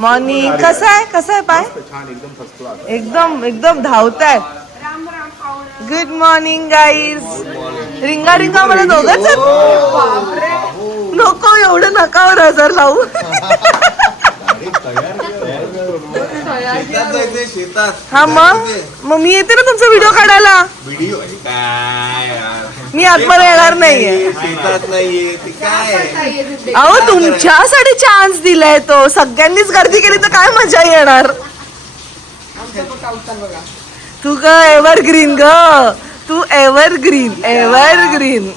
Morning. कसं आहे पाय? एकदम एकदम धावताय. Good morning guys. रिंगा रिंगा मला दोघंच नको एवढं नकावर हजार लावू. हा मग मी येते ना तुमचा व्हिडिओ काढायला. मी आतमध्ये येणार नाहीये. अहो तुमच्यासाठी चान्स दिलाय तो. सगळ्यांनीच गर्दी केली तर काय मजा येणार. तू ग एव्हरग्रीन ग. तू एव्हरग्रीन एव्हरग्रीन.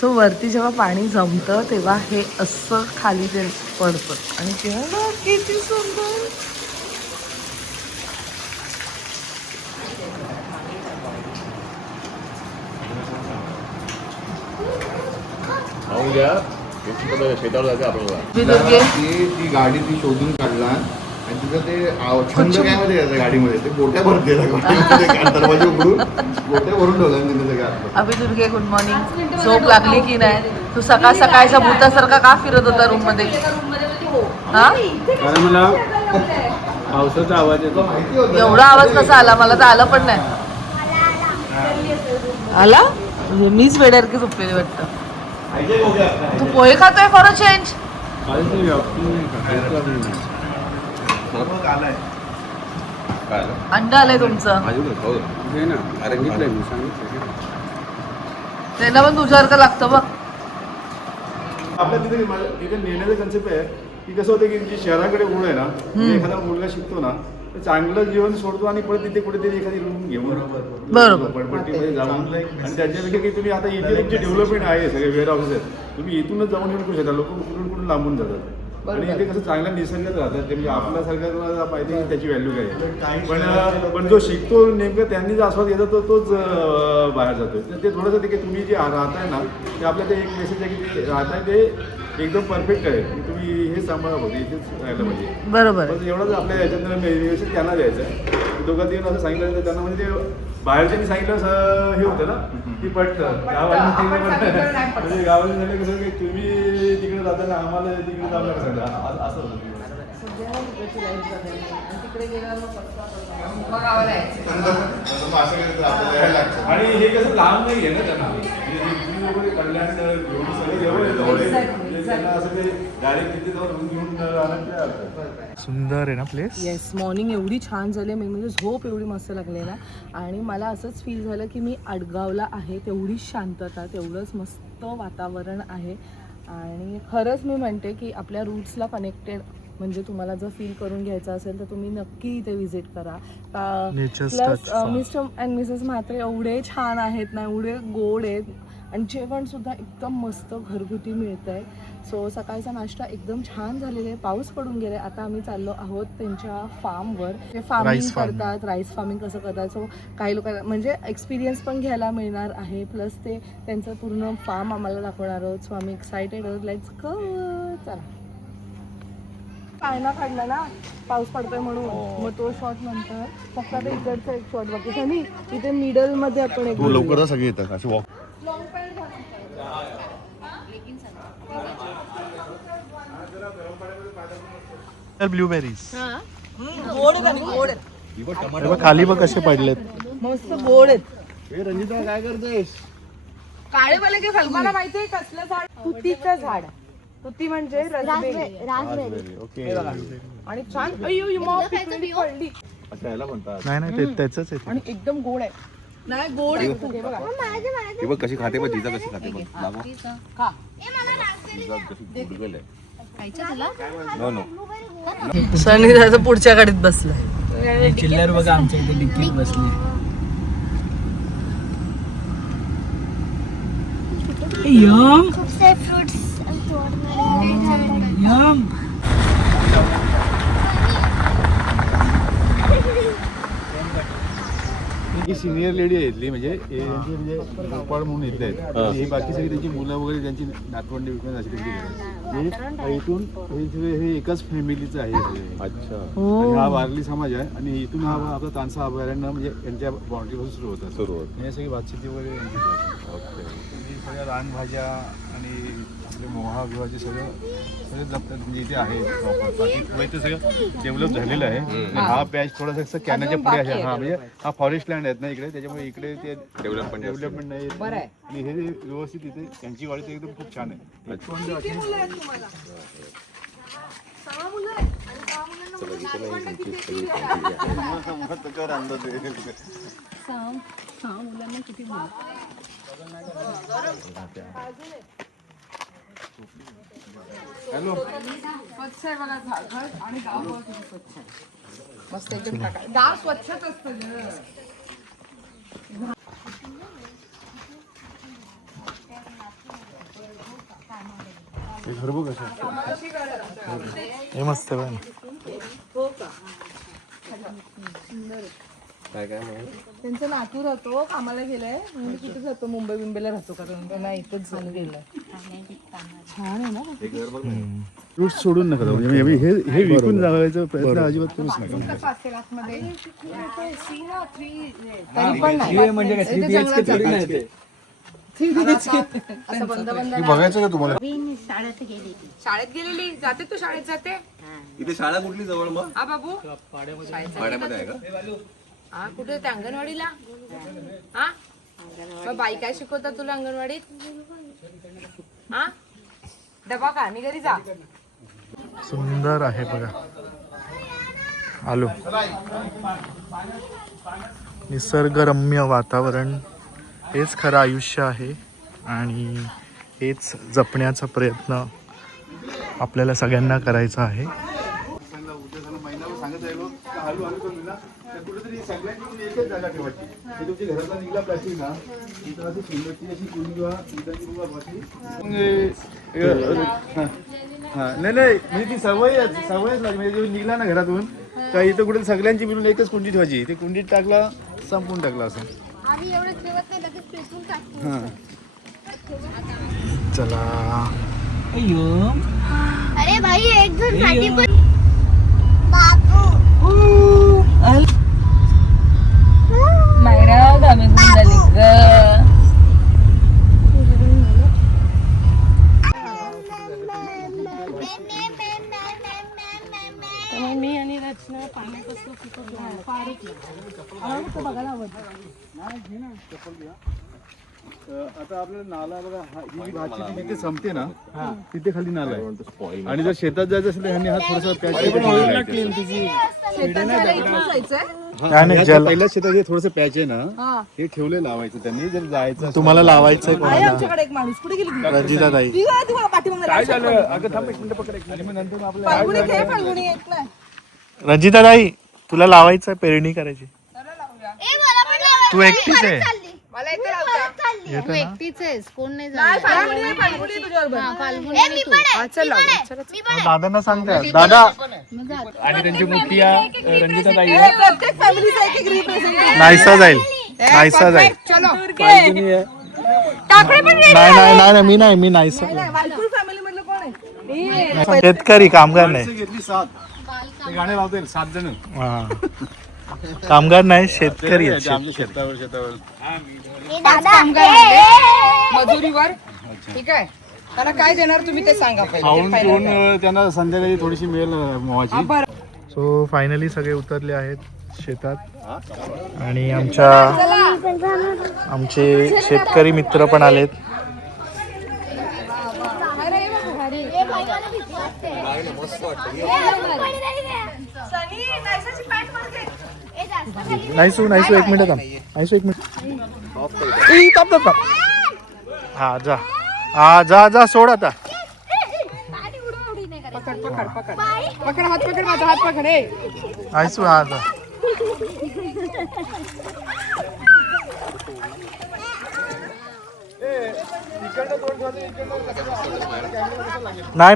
सो वरती जेव्हा पाणी जमतं तेव्हा हे असं खाली ते पडतं आणि तेव्हा किती सुंदर. शेतावर जायचं आपल्याला. ती गाडी ती शोधून काढला आणि तिथं ते छंद काय मध्ये यायचं गाडीमध्ये ते गोट्या भरते दरवाजे उघडून गोट्या भरून ठेवल्या. अभि दुर्गे गुड मॉर्निंग. झोप लागली की नाही? तू सकाळ सकाळच्या भूतासारखा का फिरत होता रूम मध्ये? हा मला पावसाचा आवाज येतो. एवढा आवाज कसा आला? मला तर आला पण नाही. आला म्हणजे मीच वेड्यासारखी झोपलेली वाटतं. तू पोहे खातोय फॉर अ चेंज? अंड आलंय तुमचं. त्यांना पण तुझ्यासारखं लागतं बघ. आपल्या तिथे नेण्याचा कन्सेप्ट आहे की कसं होतं की जे शहराकडे ओढ आहे ना, एखादा मुलगा शिकतो ना तर चांगलं जीवन सोडतो आणि परत तिथे कुठेतरी एखादी रूम घेऊन झोपडपट्टीमध्ये जाऊन आणि त्याच्यापेक्षा की तुम्ही आता इथे तुमची डेव्हलपमेंट आहे सगळे वेअर हाऊसेस आहेत, तुम्ही इथूनच जाऊन येऊ शकता. लोक कुठून कुठून लांबून जातात आणि इथे कसं चांगल्या निसर्गात राहतात. ते म्हणजे आपल्यासारख्याला पाहिजे त्याची व्हॅल्यू काय. पण जो शिकतो नेमकं त्यांनी जो आस्वाद घेतो तोच बाहेर जातो. ते थोडंसं ते की तुम्ही जे राहताय ना ते आपल्या ते एक मेसेज आहे की ते राहताय ते एकदम परफेक्ट आहे. तुम्ही हे सांभाळा बघा इथेच राहायला पाहिजे. बरोबर. एवढंच आपल्या ह्याच्यातनं मेसेज त्यांना द्यायचं आहे. दोघं तीन असं सांगितलं तर त्यांना म्हणजे ते बाहेरच्यांनी सांगितलं हे होतं ना की पटतं. म्हणजे गावाला झालं कसं की तुम्ही तिकडे जाताना आम्हाला तिकडे जावं लागतं असं होतं. आणि हे कसं लांब नाही आहे ना त्यांना. कल्याण सुंदर आहे ना प्लेस. येस. मॉर्निंग एवढी छान झाली. मी म्हणजे झोप एवढी मस्त लागली ना आणि मला असंच फील झालं की मी आडगावला आहे. तेवढीच शांतता, तेवढंच मस्त वातावरण आहे. आणि खरंच मी म्हणते की आपल्या रूट्सला कनेक्टेड म्हणजे तुम्हाला जर फील करून घ्यायचं असेल तर तुम्ही नक्की इथे व्हिजिट करा. Plus mister and Mrs Mhatre एवढे छान आहेत ना, एवढे गोड आहेत आणि जेवणसुद्धा एकदम मस्त घरगुती मिळतं आहे. सो सकाळचा नाश्ता एकदम छान झालेला आहे. पाऊस पडून गेला. आता आम्ही चाललो आहोत त्यांच्या फार्मवर. ते फार्मिंग करतात, राईस फार्मिंग कसं करतात. सो काही लोकांना म्हणजे एक्सपिरियन्स पण घ्यायला मिळणार आहे. प्लस ते त्यांचं पूर्ण फार्म आम्हाला दाखवणार आहोत. सो आम्ही एक्सायटेड आहोत. Let's go. चला. पायना काढला ना पाऊस पडतोय म्हणून, मग तो शॉट नंतर फक्त आता इकडचा एक शॉट बघू आणि इथे मिडल मध्ये आपण एक लवकर सगळे येतात असे वॉक. ब्लूबेरीज गोड गोड खाली बघ कसे पडलेत. मस्त गोड आहेत. रंजिता काय करतोयस? काळे वाले की फाल्गुन? मला माहितीये कसलं झाड? तुतीचं झाड. तुती म्हणजे रास्पबेरी. ओके. आणि छान अय्यो मॉम पिकली पडली. अच्छा याला म्हणतात. नाही ते त्याच आहे. आणि एकदम गोड आहे. नाही गोड आहे खूप. बघा हे बघ कशी खाते बघ. जिजा कशी खाते बघ. दाखव. खा. जिजा कशी गुडगुल आहे. No no. सनी दादा पुढच्या गाडीत बसलाय. चिल्लर बघा आमच्या इथे डिक्कीत बसली. यम खूप सारे फ्रुट्स यम. ही सिनियर लेडी आहे इथली. म्हणजे गोपाळ म्हणून इथले आहेत. ही बाकी सगळी त्यांची मुलं वगैरे त्यांची नातवंडी विकून अशी त्यांची इथून हे एकाच फॅमिलीचं आहे. अच्छा. हा वारली समाज आहे आणि इथून हा आपला तानसा अभयारण्य म्हणजे यांच्या बाउंड्रीपासून सुरू होतात. हे सगळी भातशेती वगैरे यांची. सगळ्या रानभाज्या आणि आपले मोहा विवाहाचे सगळं जपतात म्हणजे इथे आहे proper. बाकी पुढे ते सगळं डेव्हलप झालेलं आहे आणि हा पॅच थोडासा असं कॅनलच्या पुढे आहे हा म्हणजे हा फॉरेस्ट लँड आहेत ना इकडे त्याच्यामुळे इकडे ते डेव्हलपमेंट नाही येत. आणि हे व्यवस्थित इथे त्यांची वाडी एकदम खूप छान आहे. हॅलो स्वच्छ आहे बघा घर आणि गाव बघा किती स्वच्छ आहे. मस्त एकदम गाव स्वच्छच असतं गं. हे घर बघ कसं हे मस्त आहे बघ. हो का त्यांचा नातू राहतो कामाला गेलाय म्हणजे कुठे जातो मुंबईला राहतो कारण त्यांना इथंच झालं गेलंय. छान आहे ना फ्रूट सोडून नका जाऊ. म्हणजे हे विकून जायचा प्रयत्न अजिबात करूच नका. तरी पण नाही म्हणजे बघायचं का तुम्हाला शाळेत गेलेली जाते तू शाळेत जाते इथे शाळा कुठली जवळ मग हा बाबू पाड्यामध्ये आहे का हा कुठे ते अंगणवाडीला हा मग बाई काय शिकवतात तुला अंगणवाडीत हा डबा का आणि घरी जा. सुंदर आहे बघा. आलो. निसर्गरम्य वातावरण हेच खरं आयुष्य आहे आणि हेच जपण्याचा प्रयत्न आपल्याला सगळ्यांना करायचा आहे. महिनाभर सांगत राहिलो का हळूहळू करून ना तर कुठेतरी सगळ्यांनी एकच जागा ठेवायची. ते तुमच्या घरातला निघला प्लास्टिक ना इथं अशी सुंदरची अशी कुंडी किंवा इथं बसली नाही म्हणजे ती सवयच लागली. म्हणजे जो निघला ना घरातून तर इथं कुठे सगळ्यांची मिळून एकच कुंडी ठेवायची. ते कुंडीत टाकला संपून टाकला असं. आम्ही एवढं ठेवत नाही लगेच पेटून टाकतो. हां चला. अरे भाई एक जण साठी पण बाबू मायरा गावी झाली ग. मी आणि रचना पाण्यापासून बघायला आता आपल्याला नाला बघा ही जी भातशेती जिथे संपते ना तिथे खाली नाला आहे. आणि जर शेतात जायचं असेल तर ह्यांनी हा थोडासा पहिल्याच शेतात हे थोडंसं पॅच आहे ना हे ठेवले लावायचं त्यांनी जर जायचं तुम्हाला लावायचंय कोणाला? आमच्याकडे एक माणूस कुठे गेली रंजिता ताई. काय झालं अगं थांब एक मिनिट पकड. आणि मग नंतर आपल्याला फाल्गुनी खेळ फाल्गुनी येत नाही. रंजिता ताई तुला लावायचंय पेरणी करायची. ए मला पण लावा. तू एकटीच आहे. मला इथे लावता. येतं तू ना? एकटीच आहेस कोण नाही नाही, जाणार फाल्गुनी तुझ्याबरोबर. फाल्गुनी ए आणि मी तू पण आहे. हा, चल लावूया. चला, चला. दादांना सांगते दादा. आणि त्यांची मुख्य रंजिता ताई ए, प्रत्येक फॅमिलीचा एक एक रिप्रेझेंटेटिव्ह. नाहीसा जाईल. नाहीसा जाईल. चलो मी नाही मी नाहीसा. वालपूर फॅमिली मधलं कोण आहे? शेतकरी कामगार नाही. घेतली 7 ते गाणे लावते 7 जण हा. कामगार नाही शेतकरी आहेत. आमच्या शेतावर ए दादा मजुरीवर ठीक आहे. त्यांना काय देणार तुम्ही ते सांगा खाऊन पहिले. पिऊन त्यांना संध्याकाळी थोडीशी मिळेल मोहाची. सो फायनली सगळे उतरले आहेत शेतात आणि आमचे शेतकरी मित्र पण आलेत. नाहीसू एक मिनिट थांब. नाहीसू एक मिनिट. थांब. हा जा सोड आता. पकड हात पकड माझा हात पकड. नाहीसू हा जा. नाही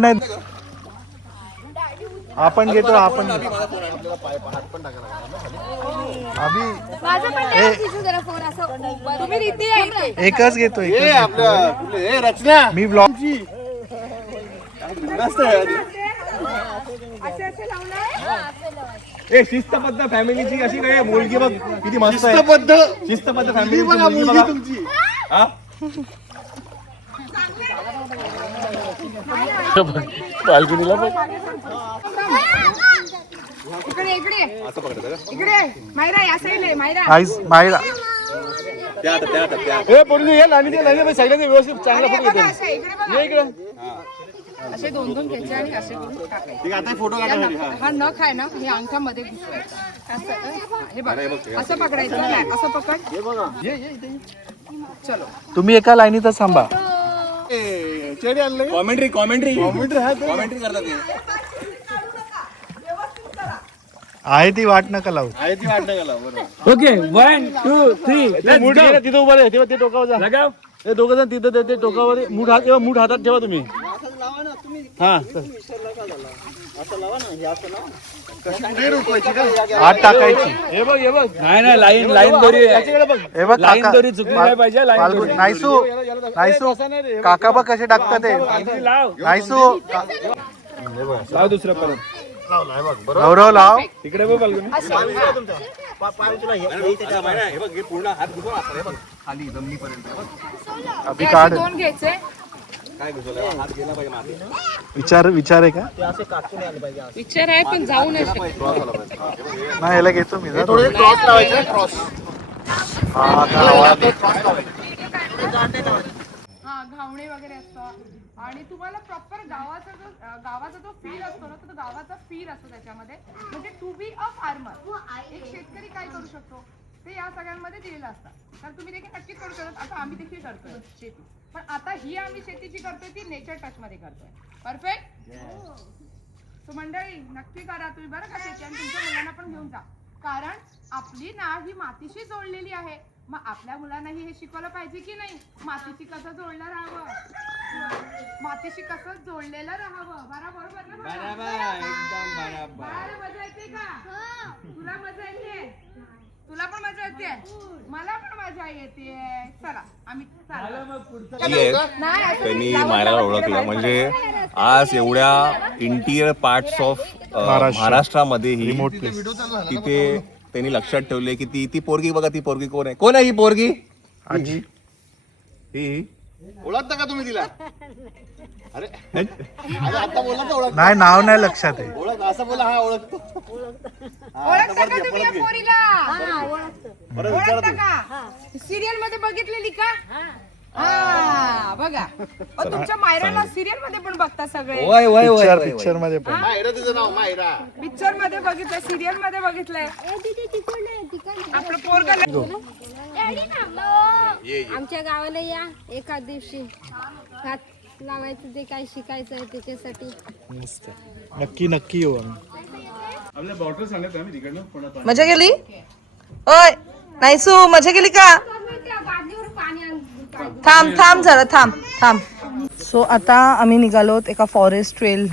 आपण घेतो आपण एकच घेतो. मी ब्लॉग शिस्तबद्ध फॅमिलीची अशी काय मुलगी बघ किती मस्त आहे. शिस्तबद्ध फॅमिली तुमची. बाल्कनीला पण इकडे इकडे इकडे मायरा या साईडला मायरा मायरा हे पडून ये लाईनी साईडला व्यवस्थित चांगला फोटो घेतो ये इकडे असे दोन दोन घ्यायचे आणि असे करून टाकायचे. ठीक आहे आता फोटो काढण्यासाठी हा नख आहे ना हे अंगठामध्ये घुसवायचं असं हे बघ असं पकडायचं नाही असं पकड हे बघा ये चलो तुम्ही एका लाईनीतच थांबा. चेडी आणलं कॉमेंट्री कॉमेंट्री करतात ते. आहे ती वाट नका लावू. आहे ती वाट नाही बरोबर ओके 1 2 3 मूठ घे ना, तिथं उभं राहा तेव्हा ते टोकावर जा लगाव हे दोघं जण तिथं ते टोकावर मूठ हातात ठेवा तुम्ही हा आत टाकायची. हे बघ नाही नाही लाईन दोरी त्याच्याकडे बघ हे बघ लाईन काका दोरी चुकली नाही पाहिजे लाईन फाल्गुन दोरी नाहीसू नाहीसू काका बघ कसे टाकतात ते लाव नाहीसू लाव दुसरं परत गौरव लाव. तिकडे बघ फाल्गुनी हे बघ हे पूर्ण हात घुसव असं हे बघ खाली जमिनीपर्यंत हे बघ. अभि काढ. दोन घ्यायचे काय घुसवलं हात गेला पाहिजे मागे विचार आहे का विचार आहे पण जाऊ नाही शकत. नाही याला घेतो मी जरा. क्रॉस लावायचं क्रॉस हा, गावात. हा घावणे वगैरे असतं आणि तुम्हाला प्रॉपर गावाचा जो फील असतो ना तो गावाचा फील असतो त्याच्यामध्ये म्हणजे टू बी अ फार्मर एक शेतकरी काय करू शकतो ते या सगळ्यांमध्ये दिलेलं असतं. तर तुम्ही देखील नक्कीच करू शकता. आता आम्ही देखील करतोय शेती पण आता ही आम्ही शेती जी करतोय ती नेचर टच मध्ये करतोय. परफेक्ट. तो मंडळी नक्की करा तुम्ही बरं का शेती आणि तुमच्या मुलांना पण घेऊन जा कारण आपली ना ही मातीशी जोडलेली आहे. मग आपल्या मुलांनाही हे शिकवलं पाहिजे की नाही मातीशी कसं जोडलं राहावं मातीशी कसं जोडलेलं राहावं. बरोबर ना बाळाला मजा येते का तुला मजा येते तुला पण मजा येते मला पण मजा येते. चला आम्ही त्यांनी मायराला ओळखलं म्हणजे आज एवढ्या इंटिरियर पार्ट्स ऑफ महाराष्ट्रामध्येही तिथे त्यांनी लक्षात ठेवले की ती पोरगी बघा ती पोरगी कोण आहे ही पोरगी आजी ही ओळखता का तुम्ही तिला अरे आता बोला तर ओळख नाही नाव नाही लक्षात आहे. ओळख असं बोला हा ओळखतो ओळखता का तुम्ही या पोरीला ओळखता का सिरियल मध्ये बघितलेली का हा बघा तुमच्या मायराला सिरियल मध्ये पण बघता सगळे पिक्चर मध्ये पण मायरा तिचं नाव मायरा पिक्चर मध्ये बघितलंय सिरियल मध्ये बघितलंय आपलं पोरग आमच्या गावाला या एका दिवशी भात लावायचं ते काय शिकायचं आहे त्याच्यासाठी मस्त. नक्की येऊ आम्ही. आपल्या बॉटल सांगत आम्ही तिकडनं कोणाला मजा गेली ओय नाहीसू मजा गेली का थांब जरा थांब. सो आता आम्ही निघालोत एका फॉरेस्ट ट्रेल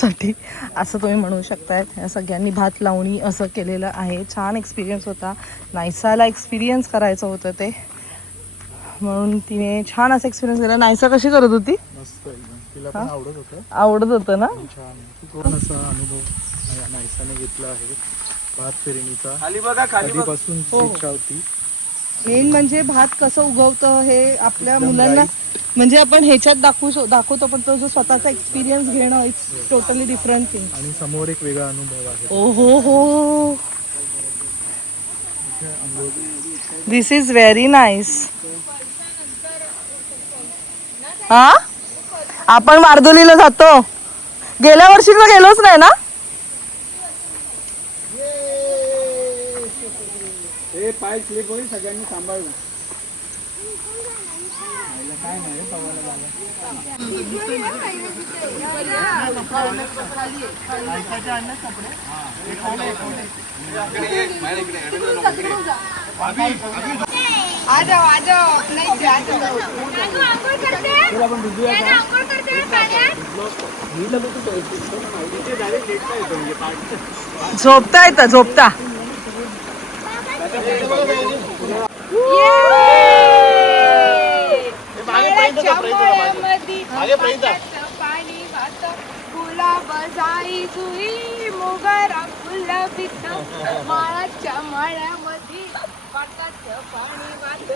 साठी असं तुम्ही म्हणू शकताय. या सगळ्यांनी भात लावणी असं केलेलं आहे. छान एक्सपिरियन्स होता. नायसाला एक्सपिरियन्स करायचं होतं ते म्हणून तिने छान असं एक्सपिरियन्स केला. नायसा कशी करत होती मस्त एकदम. तिला पण आवडत होतं ना. छान खूप असा अनुभव नायसाने घेतला आहे भात पेरणीचा. खाली बघा खाली आधीपासून इच्छा होती. मेन म्हणजे भात कसं उगवतं हे आपल्या मुलांना म्हणजे आपण ह्याच्यात दाखवतो पण तो जो स्वतःचा एक्सपिरियन्स घेणं इट्स टोटली डिफरंट थिंग. आणि समोर एक वेगळा अनुभव आहे. ओ हो दिस इज व्हेरी नाईस. हा आपण मार्दोलीला जातो. गेल्या वर्षी तर गेलोच नाही ना. हे पाय स्लिप होईल सगळ्यांनी सांभाळून आ जाओ नहीं आ जाओ आंघोळ करते पाण्यात झोपता येतं झोपता. पाणी वाहत गुलाब जाई जुई मोगरा गुलाबीत माळाच्या माळ्यामध्ये पाटाचं पाणी वाहत.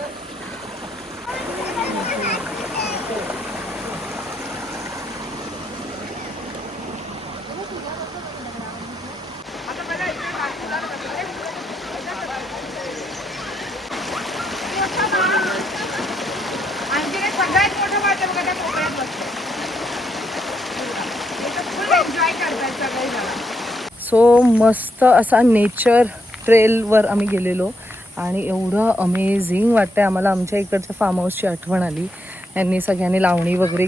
सो मस्त असा नेचर ट्रेलवर आम्ही गेलेलो आणि एवढं अमेझिंग वाटतंय आम्हाला. आमच्या इकडच्या फार्म हाऊसची आठवण आली. यांनी सगळ्यांनी लावणी वगैरे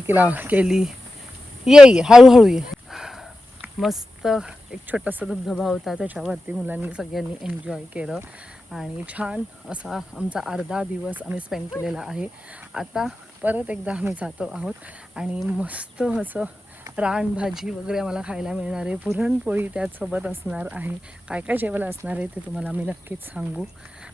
केली. ये हळूहळू ये. मस्त एक छोटासा धबधबा होता, त्याच्यावरती मुलांनी सगळ्यांनी एन्जॉय केलं आणि छान असा आमचा अर्धा दिवस आम्ही स्पेंड केलेला आहे. आता परत एकदा आम्ही जातो आहोत आणि मस्त असं रानभाजी वगैरे आम्हाला खायला मिळणार आहे. पुरणपोळी त्याचसोबत असणार आहे. काय काय जेवायला असणार आहे ते तुम्हाला आम्ही नक्कीच सांगू.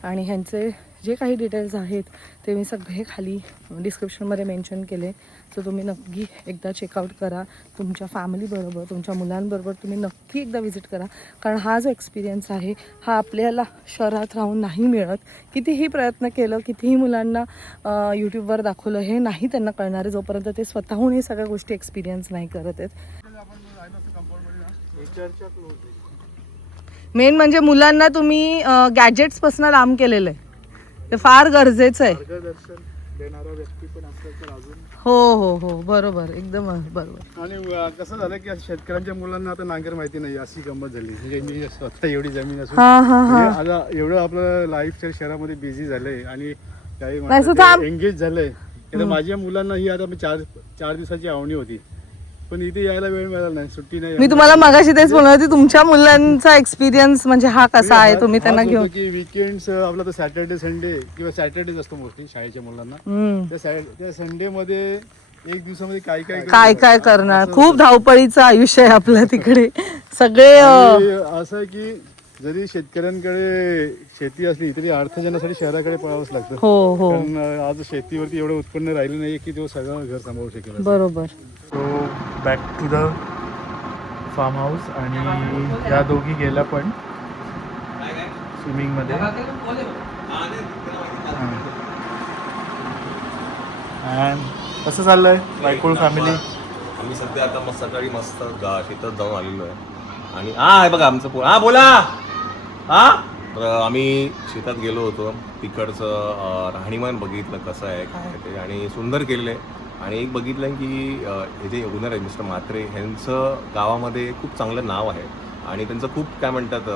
आणि ह्यांचे जे काही डिटेल्स आहेत ते मी सगळे खाली डिस्क्रिप्शनमध्ये मेन्शन केले. सो तुम्ही नक्की एकदा चेकआउट करा. तुमच्या फॅमिलीबरोबर, तुमच्या मुलांबरोबर तुम्ही नक्की एकदा व्हिजिट करा. कारण हा जो एक्सपिरियन्स आहे हा आपल्याला शहरात राहून नाही मिळत. कितीही प्रयत्न केलं, कितीही मुलांना यूट्यूबवर दाखवलं, हे नाही त्यांना कळणार आहे जोपर्यंत ते स्वतःहून हे सगळ्या गोष्टी एक्सपिरियन्स नाही करत आहेत. मेन म्हणजे मुलांना तुम्ही गॅजेट्सपासून लांब केलेलं आहे. ते फार गरजेचं आहे. हो हो हो बरोबर, एकदम बरोबर. आणि कसं झालं की शेतकऱ्यांच्या मुलांना आता नांगर माहिती नाही, अशी गंमत झाली. म्हणजे मी स्वतः एवढी जमीन असून आता एवढं आपलं लाईफस्टाईल शहरामध्ये बिझी झालंय आणि काही एंगेज झालंय. माझ्या मुलांना ही आता 4 दिवसाची आवणी होती, पण इथे यायला वेळ मिळाला नाही, सुट्टी नाही. मी तुम्हाला मगाशी तेच बोलणार होती, तुमच्या मुलांचा एक्सपिरियन्स म्हणजे हा कसा आहे, तुम्ही त्यांना घेऊन. की वीकेंड्स आपला तर सॅटर्डे संडे किंवा सॅटर्डेच असतो मोस्टली शाळेच्या मुलांना. त्या संडे मध्ये एक दिवसामध्ये काय काय करणार. खूप धावपळीचं आयुष्य आहे आपलं तिकडे. सगळे असं आहे की जरी शेतकऱ्यांकडे शेती असली तरी अर्थजनासाठी शहराकडे पळावंच लागतं. हो हो कारण आज शेतीवरती एवढं उत्पन्न राहिलं नाही की तो सगळं घर सांभाळू शकेल. बरोबर. So back to the farm house. आणि या दोघी गेल्या पण स्विमिंगमध्ये. अँड कसं चाललंय बायकोळ फॅमिली? आम्ही सध्या आता मस्त सकाळी मस्त शेतात जाऊन आलेलो आहे. आणि हे बघा आमचं बोला. तर आम्ही शेतात गेलो होतो, तिकडचं राहणीमान बघितलं कसं आहे काय आहे ते, आणि सुंदर केलेलं आहे. आणि एक बघितलं की हे जे ओनर आहे मिस्टर म्हात्रे, ह्यांचं गावामध्ये खूप चांगलं नाव आहे आणि त्यांचं खूप काय म्हणतात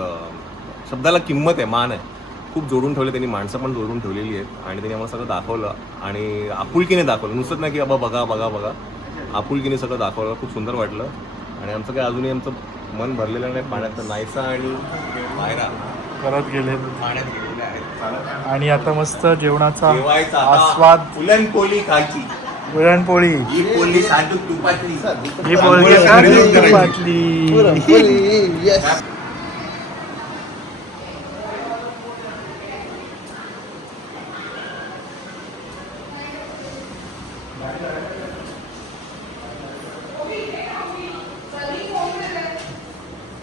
शब्दाला किंमत आहे, मान आहे. खूप जोडून ठेवले त्यांनी, माणसं पण जोडून ठेवलेली आहेत आणि त्यांनी आम्हाला सगळं दाखवलं आणि आपुलकीने दाखवलं. नुसतंच नाही की बाबा बघा, आपुलकीने सगळं दाखवलं. खूप सुंदर वाटलं. आणि आमचं काय अजूनही आमचं मन भरलेलं नाही. पाण्यात नाहीसा आणि बाहेर परत गेले पाण्यात गेलेले आहेत. आणि आता मस्त जेवणाचा जेवायचा आस्वाद. पुरणपोळी खायची. पुरणपोळी ही पोळी साजूक तुपातली. ही पोळी साजूक तुपातली.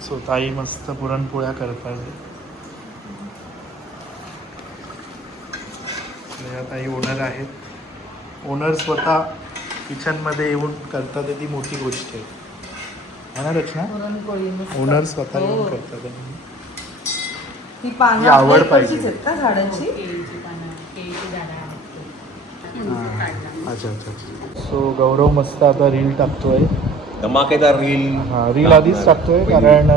सो ताई मस्त पुरणपोळ्या करतात. ताई ओनर आहेत. ओनर स्वतः किचनमध्ये येऊन करतात ती मोठी गोष्ट आहे. ना रचना? ओनर स्वतः येऊन करतात. ही आवड पाहिजे. अच्छा. सो गौरव मस्त आता रील टाकतोय, धमाकेदार रील. रील आधीच टाकतोय कारण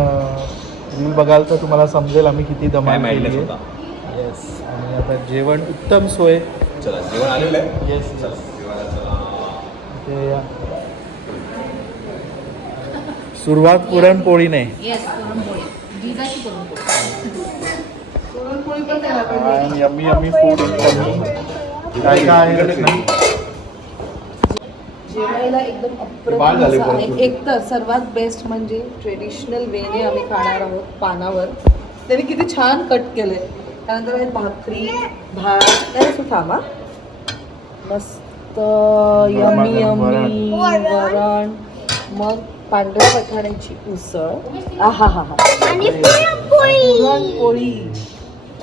रील बघाल तर तुम्हाला समजेल आम्ही किती धमाल केली आहे. येस. आणि आता जेवण उत्तम सोय. चला जेवण आलेलं आहे. येस. सुरुवात पुरणपोळीने. आणि यम्मी फूड. काय काय आहे रचना? जेवायला एकदम अप्रतिम असं आहे. एक तर सर्वात बेस्ट म्हणजे ट्रेडिशनल वेने आम्ही खाणार आहोत पानावर. त्यांनी किती छान कट केले. त्यानंतर भाकरी, भात, त्याला थांबा मस्त यम्मी वरण, मग पांढऱ्या वाटाण्याची उसळ, हा पुरणपोळी,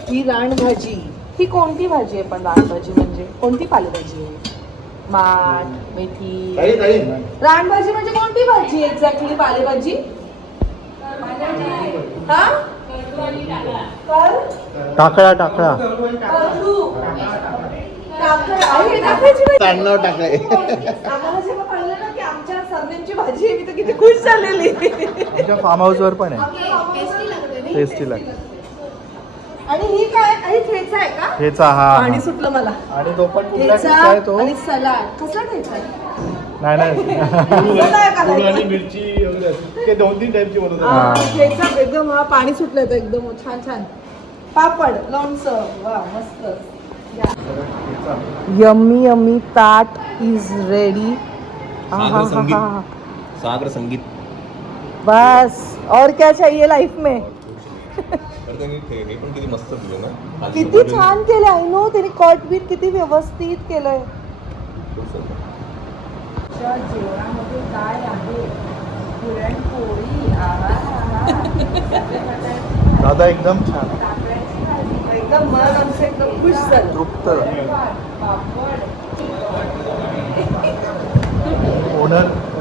ही रानभाजी. ही कोणती भाजी आहे पण रानभाजी म्हणजे कोणती पालेभाजी आहे? माठ, मेथी. रानभाजी म्हणजे कोणती भाजी आहे एक्झॅक्टली? पालेभाजी. हा टाकळा. टाकलंय. आम्हाला जेव्हा कळलं ना की आमच्या सर्वे सोयाबीनची भाजी आहे, मी तर किती खुश झालेली. आमच्या फार्म हाऊसवर पण आहे, टेस्टी लागते. आणि ही काय, आणि ठेचा आहे का? ठेचा, हा पाणी सुटलं मला. आणि तो पण कुठला ठेचा ठेचा आहे तो? आणि सलाड. कसला ठेचा आहे? नाही फूल आणि मिरची वगैरे असते. ते 2-3 टाईपची बनवतात. ठेचा एकदम, हा पाणी सुटलं तर एकदम छान छान. पापड, लोणचं, वा मस्त. यम्मी यम्मी ताट इज रेडी. सागर संगीत बस और क्या चाहिए लाइफ में. तर त्यांनी हे पण किती मस्त दिलं ना, किती छान केलं. आय नो, त्यांनी कट बीट किती व्यवस्थित केलंय. जेवणामध्ये काय आहे? पुरणपोळी. दादा एकदम छान, एकदम मन आमचं एकदम खुश झालं. तृप्त.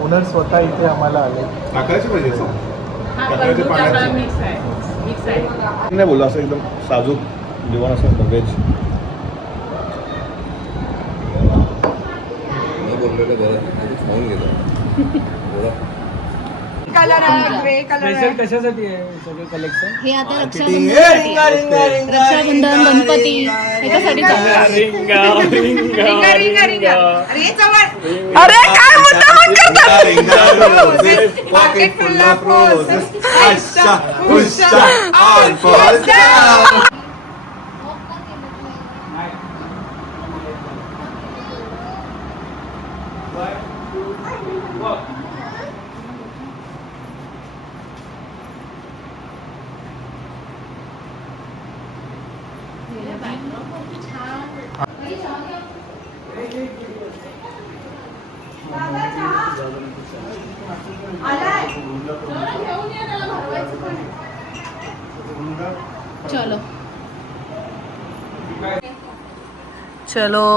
ओनर स्वतः इथे आम्हाला आले. टाकायची पाहिजे टाकायचे पाण्याची नाही बोललो, असं एकदम साजूक जेवण असं व्हेज. खाऊन गेलो. कलर आहे, ग्रे कलर आहे. स्पेशल कशासाठी आहे सगळं कलेक्शन? हे आता रक्षाबंधन, गणपती ह्याच्यासाठी चालू आहे. रिंगा, रिंगा. अरे जवळ. अरे काय मुद्दा पण करतात. Pocket full of roses. Asha, Usha, all for चलो चलो,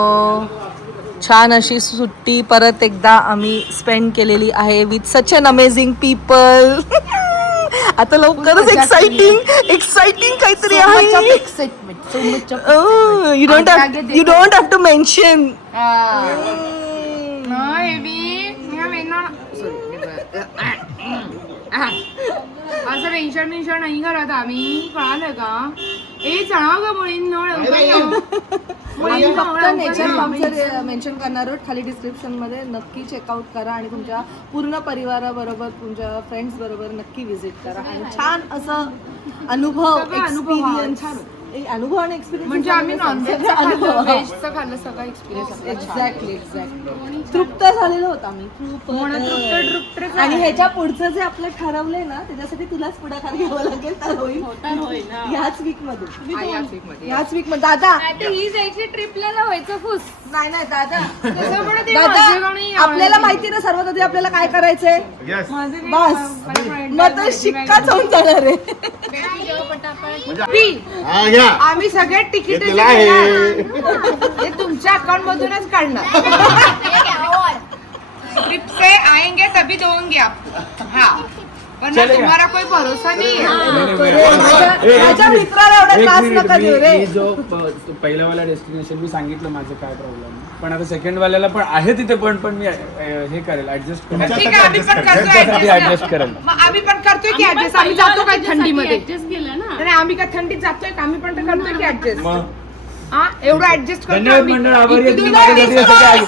छान अशी सुट्टी परत एकदा आम्ही स्पेंड केलेली आहे with such an amazing people. आता लवकरच एक्साइटिंग काहीतरी आहे. You don't have to mention. असं टेन्शन नाही करत आम्ही, कळालं का? ए चढाव का मुलींनो, नेचर फार्मचं मेन्शन करणार आहोत खाली डिस्क्रिप्शन मध्ये. नक्की चेकआउट करा आणि तुमच्या पूर्ण परिवाराबरोबर, तुमच्या फ्रेंड्स बरोबर नक्की विजिट करा आणि छान असं अनुभव, एक्सपिरियन्स. अनुभव आणि एक्सपिरियन्स म्हणजे आम्ही नॉनव्हेजचं खाल्लं, व्हेजचं खाल्लं, सगळं एक्सपिरियन्स. एक्झॅक्टली. तृप्त झालेलो होतो आम्ही. तृप्त. आणि ह्याच्या पुढचं जे आपलं ठरवलंय ना, त्याच्यासाठी तुलाच पुढाकार घ्यावं लागेल. तर होईल ह्याच वीक मध्ये. दादा ही जायची ट्रिपला व्हायचं खुश. नाही दादा, आपल्याला माहिती ना सर्वात आधी आपल्याला काय करायचंय. बस मग तर शिक्का जाऊन जाणार आहे. आम्ही सगळे तिकीट तुमच्या अकाउंट मधूनच काढणार. ट्रिप से आएंगे तभी दोगे आप. हाँ, वरना तुम्हारा कोई भरोसा नहीं है. माझ्या मित्राला एवढा त्रास नका देऊ रे. मी जो पहिल्यावाला डेस्टिनेशन मी सांगितलं माझं काय प्रॉब्लेम, पण आता सेकंड वाल्याला पण आहे तिथे, पण मी हे करेल, ऍडजस्ट करेल. ठीक आहे, आम्ही पण करतोय ऍडजस्ट करेल. मग आम्ही पण करतोय की ऍडजस्ट. आम्ही जातो काय थंडीमध्ये? ऍडजस्ट केलं ना. नाही, आम्ही काय थंडीत जातोय का? आम्ही पण तर करतोय की ऍडजस्ट. हा, एवढं ऍडजस्ट करतो धन्यवाद आम्ही. मंडळ, आभारी आहे तुम्ही माझ्यासाठी असं काय.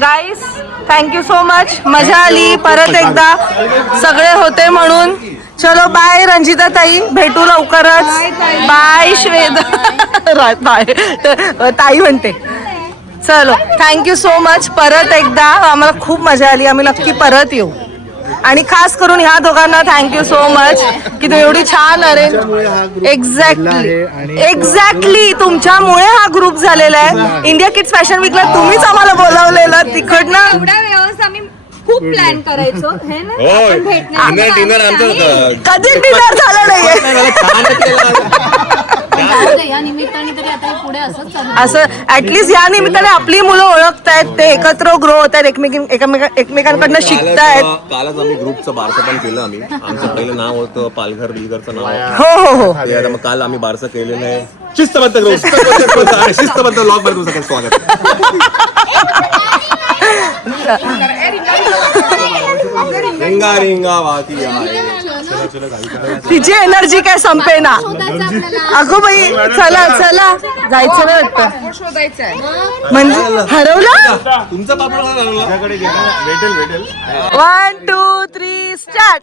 गाईस, थँक्यू सो मच. मजा आली परत एकदा सगळे होते म्हणून. चलो बाय रंजिता ताई, भेटू लवकरच. बाय श्वेता. बाय ताई म्हणते. चलो, थँक्यू सो मच. परत एकदा आम्हाला खूप मजा आली. आम्ही नक्की परत येऊ. आणि खास करून ह्या दोघांना थँक्यू सो मच की तुम्ही एवढी छान अरेंज. एक्झॅक्टली तुमच्यामुळे हा ग्रुप झालेला आहे. इंडिया किड्स फॅशन वीकला तुम्हीच आम्हाला बोलावलेलं तिकडनं. एवढ्या व्यवस्था आम्ही खूप प्लॅन करायचो हे ना. होय, आपण डिनर आमचं होतं. कधी डिनर झालं नाहीये. जाऊ दे, या निमित्ताने तरी आता हे पुढे असंच चालू असं ऍटलीस्ट या निमित्ताने आपली मुलं ओळखतायत, ते एकत्र ग्रो होत आहेत, एकमेकांकडनं शिकतायत. कालच आम्ही ग्रुपचं बारसं पण केलं. आम्ही आमचं पहिलं नाव होतं पालघर बिलघरचं नाव. हो हो हो. ते आता मग काल आम्ही बारसं केलेलं आहे. शिस्तबद्ध ग्रुप आणि शिस्तबद्ध ब्लॉग मध्ये तुमचं स्वागत. रिंगा रिंगा वाकी आहे. तिची एनर्जी काय संपे ना. अगो बाई, चला चला जायचं नाही वाटतं. शोधायचंय. म्हणजे हरवला. तुमचा पापड मला हरवला. भेटेल 1 2 3 स्टार्ट.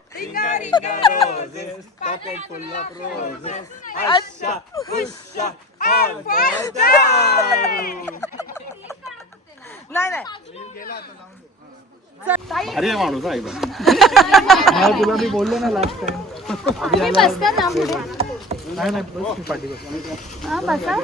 नाही नाही अरे माणूस आहे तुला मी बोललो ना लास्ट टाइम. तुम्ही बसता ना पुढे. नाही बस पाठी बस. हा बसा.